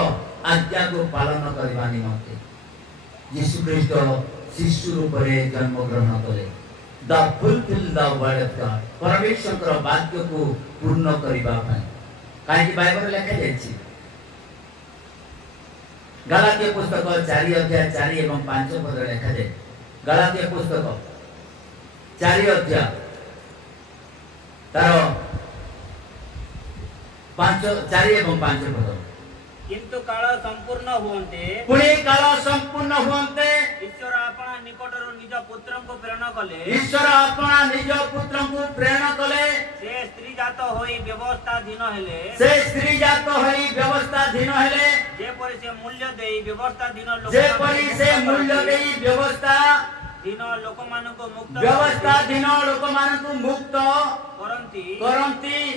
आज्ञा को पालन करबा निमंते यीशु ख्रीष्ट शिशु रूप में जन्म ग्रहण कले the fulfil the word of God परमेश्वरकर वाक्य को पूर्ण करबा पई काहे बाइबल लिखा जायछि। गलातिया पुस्तक 4 अध्याय 4 एवं 5 पद लिखा जाय। गलातिया पुस्तक 4 अध्याय तार 4 एवं 5 पद किंतु काल संपूर्ण हुवन्ते पुणी काल संपूर्ण हुवन्ते ईश्वर आपना निकटरो निज पुत्र को प्रेरणा कले ईश्वर अपना निज पुत्र को प्रेरणा कले से स्त्री जात होई व्यवस्थाधीन हेले जेपरि से मूल्य देई व्यवस्थाधीन व्यवस्था दीन लोक मानको मुक्त व्यवस्थाधीन लोक मानको मुक्त करंती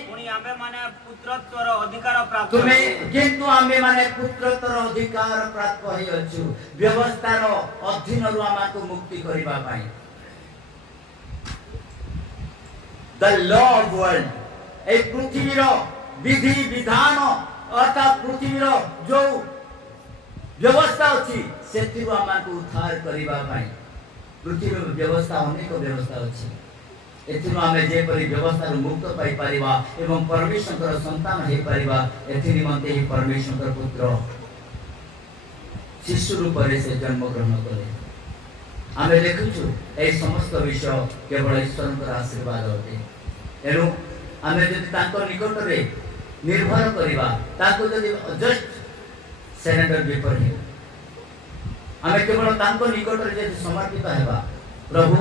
पुणी आमे माने पुत्रत्वर अधिकार प्राप्त तुम्हें किंतु आमे माने पुत्रत्वर अधिकार प्राप्त होई अछु व्यवस्थार अधीन रु आमाको मुक्ति करिबा पई। द लॉ ऑफ वर्ल्ड ए पृथ्वीर विधि विधान अर्थात पृथ्वीर जो व्यवस्था अछि सेति रु आमाको उद्धार करिबा पई पृथ्वी व्यवस्था अनेक व्यवस्था अछि एथिनु आमे जे परि व्यवस्था रु मुक्त पाई परिबा एवं परमेश्वरकर संतान हे परिबा एथि निमंते ही परमेश्वरकर पुत्र शिशु रूप से जन्म ग्रहण कले। आमे देखुछु ए समस्त विषय केवल ईश्वरकर आशीर्वाद अटे एनु आमे जदि तांको निकट रे निर्भर करिबा ताको जदि जस्ट सरेंडर बिफोर हिम आमे केवल तांको निकट रे जदि समर्पित हेबा प्रभु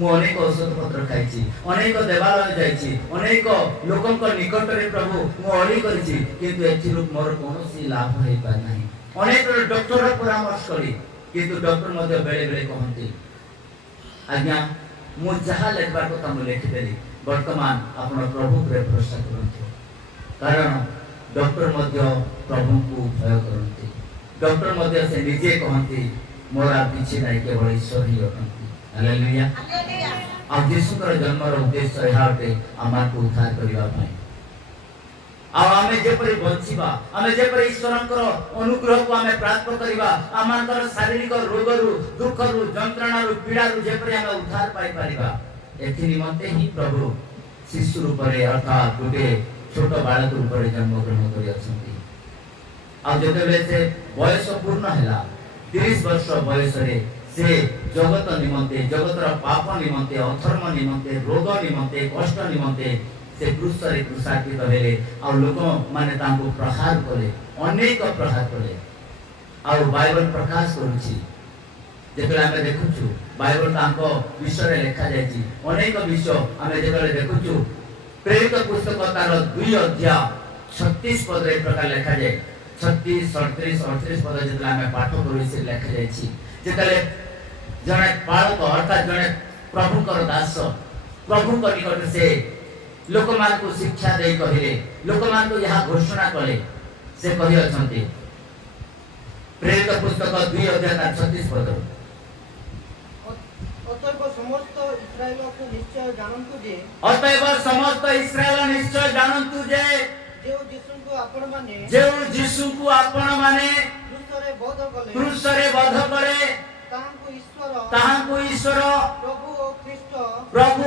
मु अनेक औषध पत्र खाइछि अनेक देवालय जाइछि अनेक लोकंक निकट रे प्रभु मु अली करछि किंतु एथिरु मोर कोनोसी लाभ हे पाय नाही अनेक डॉक्टर परामर्श करी किंतु डॉक्टर मध्ये बेले बेले कहंती आज्ञा मु जहा लेखबार कथा मु लिखि देली वर्तमान आपण प्रभु पे भरोसा करंतु कारण डॉक्टर मध्ये प्रभु को भय करंती डॉक्टर मध्ये से निजे कहंती मोरा किछि नाही केवल ईश्वर ही अटंती। हालेलुया आ यीशुकर जन्मर उद्देश्य एहाटे आमार को उद्धार करिबा पई आ आमे जेपरि बंचिबा आमे जेपरि ईश्वरकर अनुग्रह को आमे प्राप्त करिबा आमार शारीरिक रोगरु दुखरु जंत्रणा पीड़ारु जेपरि आमे उद्धार पाई परिबा एथि निमंते ही प्रभु शिशु रूप रे अर्थात गोटे छोट बालक रूप रे जन्म ग्रहण करि अछंती। आ जेतेबेले से बयस पूर्ण हैला 30 वर्ष बयस रे से जगत निमंते जगतर पाप निमंते अधर्म निमंते रोग निमंते कष्ट निमंते से क्रूस रे क्रूसाकित हेले आ लोक माने तांको प्रहार कले अनेक प्रहार कले आ बाइबल प्रकाश करूची जेतले आमे देखुछु बाइबल तांको विषय रे लिखा जायछि अनेक विषय आमे जेतले देखुछु प्रेरित पुस्तक तार 2 अध्याय 36 पद रे प्रकार लिखा जाय 36 37 38 पद जेतले आमे पाठ करू से लिखा जायछि जेतले जने बालक अर्थात जने प्रभुकर दास प्रभु निकट से लोक मान को शिक्षा दे कहले लोक मान को यह घोषणा कले से कहि अछंती प्रेरित पुस्तक 2 अध्याय 36 पद अतएव समस्त इस्राएल को निश्चय जानन्तु जे अतएव समस्त इस्राएल निश्चय जानन्तु जे जो यीशु को आपण माने जे यीशु को आपण माने क्रूसरे वध कले ताहांको ईश्वर प्रभु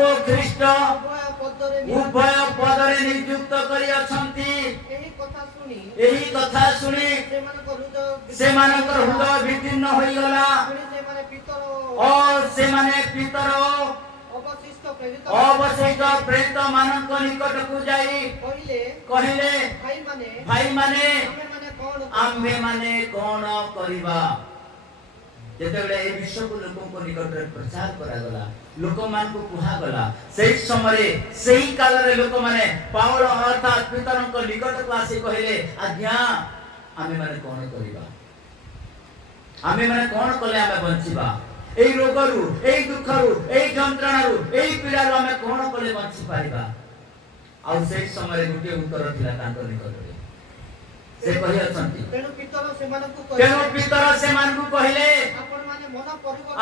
और ख्रीष्ट उभय पदरे नियुक्त करी अछंती एही कथा सुनी सेमानकर हृदय विदीर्ण होई गला और सेमाने पितर अवशिष्ट प्रेरित मानक निकट को जाई कहिले भाई माने आम्भे माने कोन करिबा जेतेबेले ए विश्व को लोकों को निकट रे प्रचार करा गला लोक मान को कुहा गला सही समय सही काल रे लोक माने पावल अर्थात पितरन को निकट को आसी कहिले आज्ञा आमे माने कोन करिबा आमे माने कोन कले आमे बंचिबा एई रोगरु एई दुखरु एई जंत्रणारु एई पीड़ारु आमे कोन कले बंचि पारिबा आ सही समय गुटे उत्तर थिला तांको निकट रे से कहि अछंती तेनु पितर से मानकु कहिले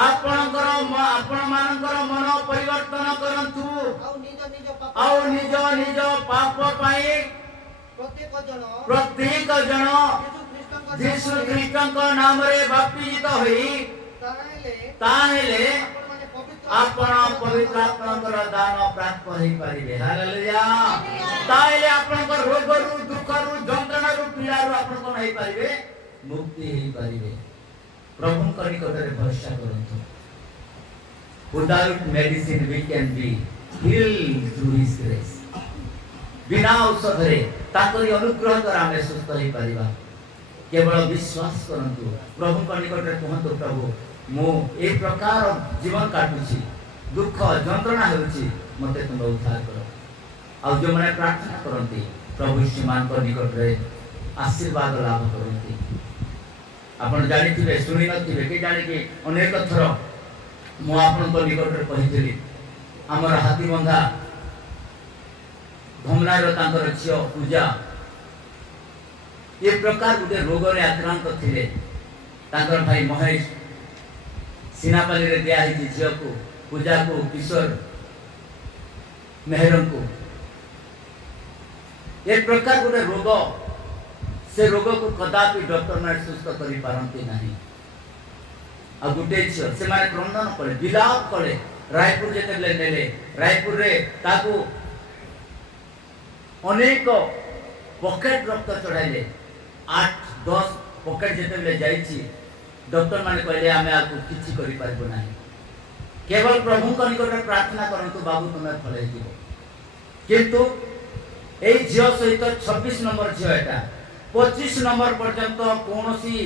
आपण मानकर मन परिवर्तन करंतु आउ निज निज पाप पाई प्रत्येक जन यीशु ख्रीष्टଙ୍କ नामरे बाप्तिजित होई ताहेले आपण पवित्र आत्माकर दान प्राप्त होई परिबे हालेलुया ताहेले आपनकर रोगरु दुखरु जंत्रणारु पीड़ारु आपण कोन होई परिबे मुक्ति होई परिबे प्रभु का निकट रे भरोसा करंतु without medicine we can be healed through his grace बिना औषध रे ताकरी अनुग्रह द्वारा हमें सुस्थ होई परिबा केवल विश्वास करंतु प्रभु का निकट रे कहंतु प्रभु मो एक प्रकार जीवन काटुची दुख जंत्रणा हेउची मते तुम उद्धार करो आ जो माने प्रार्थना करंती प्रभु श्रीमान को निकट रे आशीर्वाद लाभ करंती आपण जानि थिबे सुनि नथिबे के जानि कि अनेक थर मो आपण को निकट रे कहिथिली हमर हाथी बंधा धमनार तांकर छियो पूजा ये प्रकार गुटे रोग रे आक्रांत थिले तांकर भाई महेश सिनापाली रे दिया ही झियो को पूजा को किशोर मेहरन को एक प्रकार गोटे रोग से रोग को कदापि डॉक्टर ने सुस्थ करि पारंती नाही आ गुटे झियो से माने क्रंदन कले विलाप कले रायपुर जेतेले नेले रायपुर रे ताकू अनेक पॉकेट रक्त चढ़ाइले 8-10 पॉकेट जेतेले जाईची डॉक्टर माने कहले आमे आपको किछि करि पारबो नाही केवल प्रभु को निकट प्रार्थना करंतु बाबू तुमे फले दिबो किंतु एई झियो सहित 26 नंबर झियो एटा 25 नंबर पर्यंत कोनोसी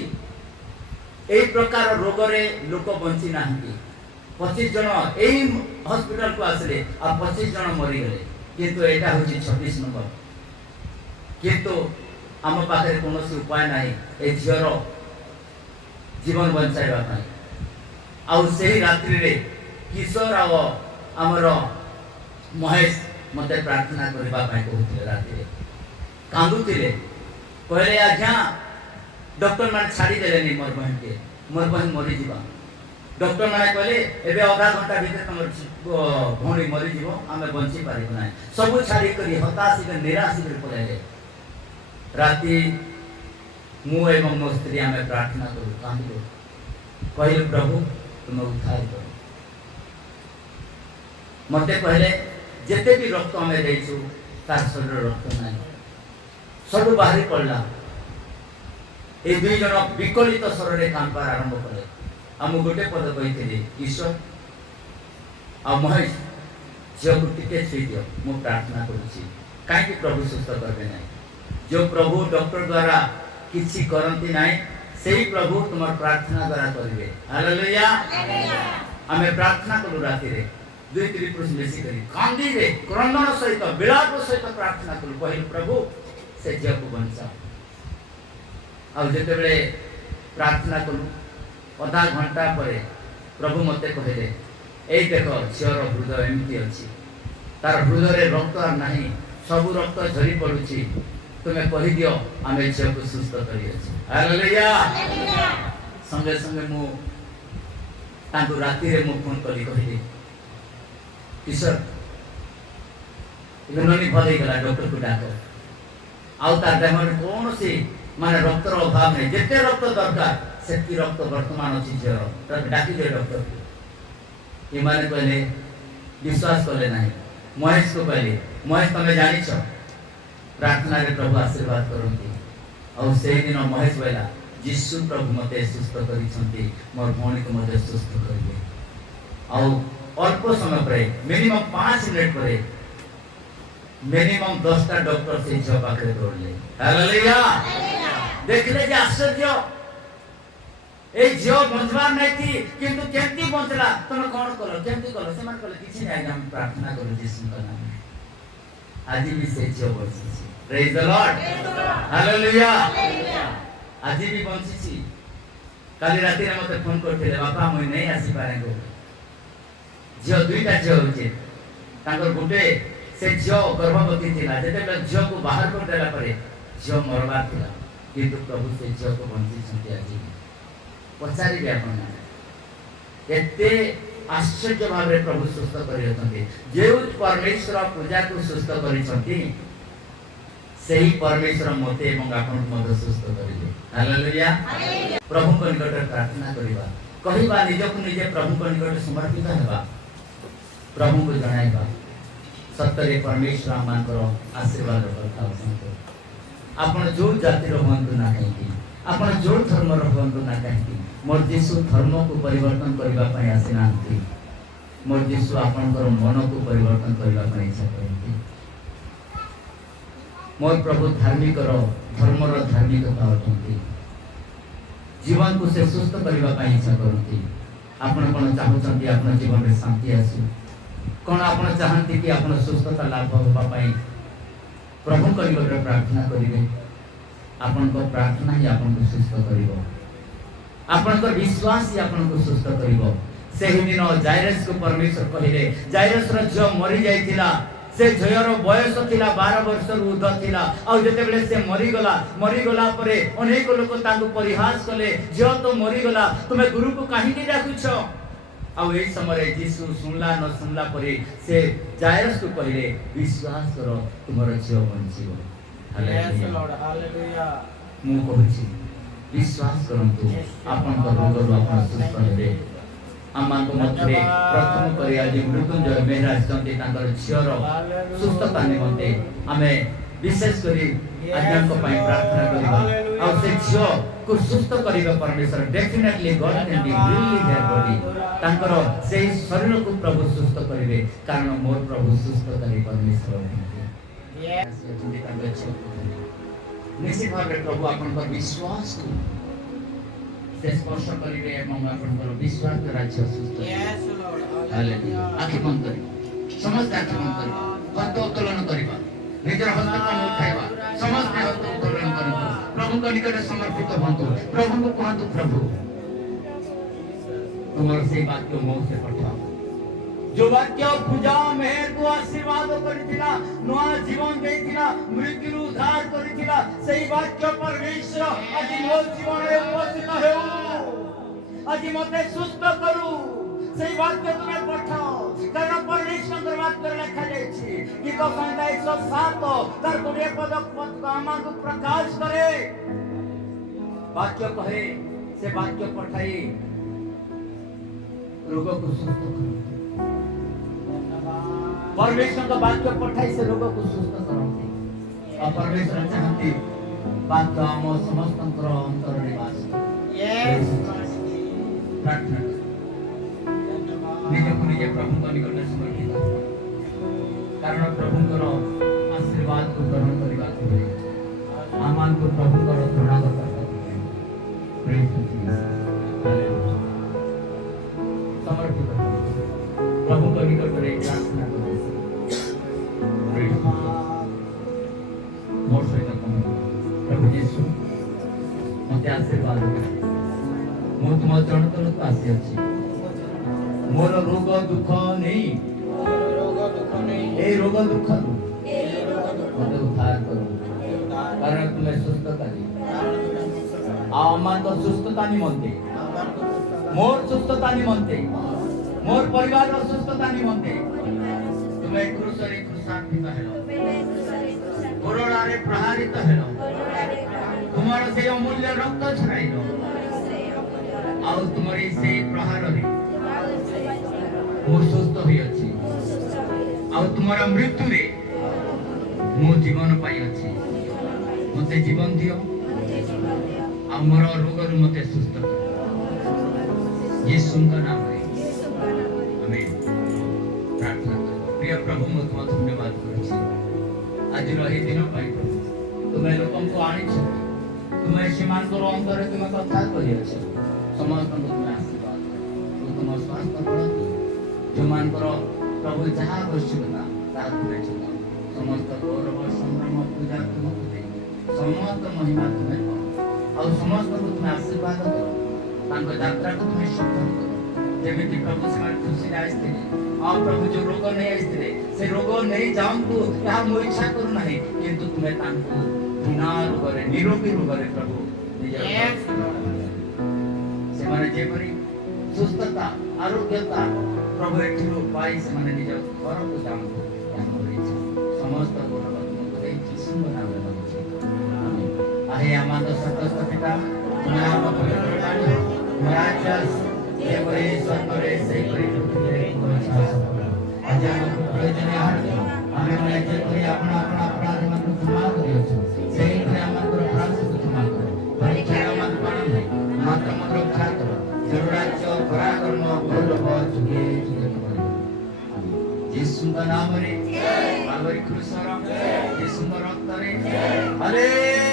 एई प्रकार रोग रे लोक बंची नाहंती 25 जन एई हॉस्पिटल को आसले आ 25 जन मरि गेले किंतु एटा होची 26 नंबर किंतु हम पाखे कोनोसी उपाय नाही ए झियोरो जीवन बंचाइबा पाई आ सही रात्रि रे किशोर आ हमर महेश मते प्रार्थना करबा पाई कहउथिले रात्रि रे कांदुथिले कहले आज्ञा डॉक्टर माने छाडी देले मोर बहन मरि जीवा डॉक्टर माने कहले एबे आधा घंटा भीतर तमर भौणी मरि जीवो हमें बंची पारिबो नाही सब छाडी करी हताश के निराश के पळेले राति मु एवं मो स्त्री हमें प्रार्थना करू कांदो कहले प्रभु तुम उद्धार करो मते कहले जेते भी रक्त हमें देछु तार शरीर रक्त नाही सब बाहरी पड़ला ए दुई जन विकलित स्वर रे काम पर आरंभ कले हम गोटे पद कहिथिले ईश्वर आ महेश जो टिके छुई दियो मु प्रार्थना करूची काहे कि प्रभु सुस्थ करबे नाही जो प्रभु डॉक्टर द्वारा किछि करंती नाही सेही प्रभु तुमर प्रार्थना द्वारा करिवे हालेलुया हमें प्रार्थना करू राति रे 2-3 पुरुष बेसी करी कांदी रे क्रंदन सहित विलाप सहित प्रार्थना करू कहल प्रभु से झियो को बंचा आ जेते बेले प्रार्थना करू आधा घंटा परे प्रभु मते कहले एई देखो झियोर हृदय एमती अछि तार हृदय रक्त आर नहीं सब रक्त झरी पड़ुछि तुम्हें कहि दियो आमे झियो को सुस्थ करी अछि हालेलुया संगे संगे मु तांको राति रे मु फोन करी कहि ईश्वर इनोनी भले गला डॉक्टर को डाको आउ तार देह में कौन सी माने रक्त रो अभाव नहीं जेते रक्त दरकार सेती रक्त वर्तमान अछि झियो तब डाकी दे डॉक्टर को इमाने कहले विश्वास कले नहीं महेश को कहले महेश तमे जानि छ प्रार्थना रे प्रभु आशीर्वाद करंती और से दिन महेश बोला यीशु प्रभु मते सुस्थ करी छंती मोर भौणी को मते सुस्थ करिवे और अल्प समय पर मिनिमम 5 मिनट पर मिनिमम 10 टा डॉक्टर से झ पाखे दौड़ले हालेलुया देखले जे आश्चर्य ए झ बंचवार नहीं थी किंतु केंती बंचला तुम कोन करो केंती करो से मान कहले किछि नहीं हम प्रार्थना करू यीशु का नाम आज भी से झ bunchy praise the Lord hallelujah आज भी बंची छी काली राति रे मते फोन करथिले बापा मुई नहीं आसी पारे को झ दुईटा झ होचे तांकर गुटे से झ गर्भवती थिला जेते झ को बाहर कर देला परे झ मरवा थिला किंतु प्रभु से झ को बंची छथि आज पचारि बे आपण एते आश्चर्य भाव रे प्रभु सुस्थ करि छथि जे परमेश्वर पूजा को सुस्थ करि छथि सेही परमेश्वर मते एवं आपण को मते सुस्थ करिले हालेलुया प्रभु को निकट प्रार्थना करिबा कहिबा निज को निजे प्रभु को निकट समर्पित हेबा प्रभु को जणाइबा सत्य परमेश्वर आमान करो आशीर्वाद कथा संतो आपण जो जाति रो हंतु ना कहि आपण जो धर्म रो हंतु ना कहि मोर यीशु धर्म को परिवर्तन करबा पय आसिनांती मोर यीशु आपण करो मन को परिवर्तन करबा पय इच्छा करंती मोर प्रभु धार्मिक रो धर्म रो धार्मिकता अटंती जीवन को से सुस्थ करबा पय इच्छा करंती आपण कोन चाहउछंती आपण जीवन रे शांति आसु कोन आपण चाहंती कि आपण सुस्थता लाभ होबा पय प्रभु को निकट प्रार्थना करिवे आपण को प्रार्थना ही आपण को सुस्थ करिवो आपण को विश्वास ही आपण को सुस्थ करिवो सेहि दिन जायरस को परमेश्वर कहिले जायरस रो जो मरि जायतिला से झयर बयस थिला 12 वर्ष ऊर्ध थिला और जते बेले से मरि गला परे अनेक लोक तांको परिहास कले जो तो मरि गला तुमे गुरु को काहे के डाकुछो आ एई समय यीशु सुनला न सुनला परे से जायरस को कहिले विश्वास करो तुमरो जीव बंचिबो हालेलुया मु कहछि विश्वास करंतु आपन को रोग आपन सुस्थ हेबे आमान को मध्य प्रथम करी आज मृत्युंजय मेहराज चंदी तांकर झियर सुस्थता निमंते आमे विशेष करी आज्ञा को पई प्रार्थना करिबा और से झियो को सुस्थ करिबा परमेश्वर definitely God can be really their body तांकर से शरीर को प्रभु सुस्थ करिवे कारण मोर प्रभु सुस्थ करी परमेश्वर यस चंदी तांकर झियो निश्चित भाव रे प्रभु आपन पर विश्वास को से स्पर्श करिवे एवं आपनकर विश्वास राज्य सुस्थ यस लॉर्ड हालेलुया आखि बंद करी समस्त आखि बंद करी हस्त उत्तोलन करिबा निजर हस्त को उठाइबा समस्त हस्त उत्तोलन करिबा प्रभु को निकट समर्पित होंतु प्रभु को कहंतु प्रभु तुमर से वाक्य मुंह से पठाओ जो वाक्य पूजा मेहर को आशीर्वाद करिथिला नवा जीवन देथिला मृत्यु उद्धार करिथिला सेही वाक्य परमेश्वर आज मो जीवन रे उपस्थित हेउ आज मते सुस्थ करू सेही वाक्य तुमे पठाओ कारण परमेश्वर के वाक्य लिखा जायछि कि तो संख्या 107 तार कोडिया पद आमा को प्रकाश करे वाक्य कहे से वाक्य पठाई रोग को सुस्थ करू परमेश्वर का वाक्य पठाई से लोगों को सुस्थ करते और परमेश्वर चाहती वाक्य हम समस्त अंतर निवास यस प्रार्थना निज को निज प्रभु को निकट समर्पित कारण प्रभु को आशीर्वाद को ग्रहण करबा को आमान को प्रभु को करुणा करता प्रेज हालेलुया समर्पित प्रभु को निकट रे प्रार्थना करो मोर सहित प्रभु यीशु मते आशीर्वाद मु तुम चरण तलक आसी अछि मोर रोग दुख नहीं ए रोग दुख मते उद्धार करो कारण तुम्हें सुस्थता दी आमार सुस्थता निमंते मोर सुस्थता निमंते मोर परिवार सुस्थता निमंते तुम्हें क्रूसरे क्रूसान्वित हेलो कोरोनारे प्रहारित हेलो तुम्हारा से अमूल्य रक्त छड़ाइलो आउ तुम्हारी से प्रहार रे मो सुस्थ होई अछि आउ तुम्हारा मृत्यु रे मो जीवन पाई अछि मते जीवन दियो आ मोर रोग रु मते सुस्थ करो यीशु का नाम रे आमेन प्रार्थना करो प्रिय प्रभु मो तुम धन्यवाद करूछि आज रही दिन पाई तुम्हें लोकन को आनी छ तुम्हें सीमान को अंतर तुम्हें कथा करि अछि समस्त को तुम्हें आशीर्वाद करो तुम स्वास्थ्य करो जो मान करो प्रभु जहां आवश्यकता ता तुम्हें चलो समस्त गौरव संभ्रम पूजा तुमको दे समस्त महिमा तुम्हें करो और समस्त को तुम्हें आशीर्वाद करो तांको यात्रा को तुम्हें सफल करो जेमिति प्रभु से खुशी आइस्ते और प्रभु जो रोग नहीं आइस्ते से रोग नहीं जाऊंतु यह मो इच्छा करू नहीं किंतु तुम्हें तांको बिना रोग रे निरोगी रोग रे प्रभु निज से माने जेपरी सुस्थता आरोग्यता प्रभु एठिरो पाई से माने निज घर को जाऊंतु समस्त गौरव तुमको दे यीशु नाम रे मांगुछि आहे आमार सतस्थ पिता नाम पवित्र बाणी मराचस ये परे स्वर्ग रे से परे पृथ्वी रे आज हमको प्रयोजन हर हमें मने जे कोई अपना अपना अपराध मन क्षमा करियो से ही हमर अपराध को क्षमा करो परीक्षा मत पानी मात्र मत रक्षा करो जरूरत पराक्रम गौरव जुगे जुगे करो यीशु का नाम रे बाबरी क्रूसर यीशु का रक्त रे हालेलुया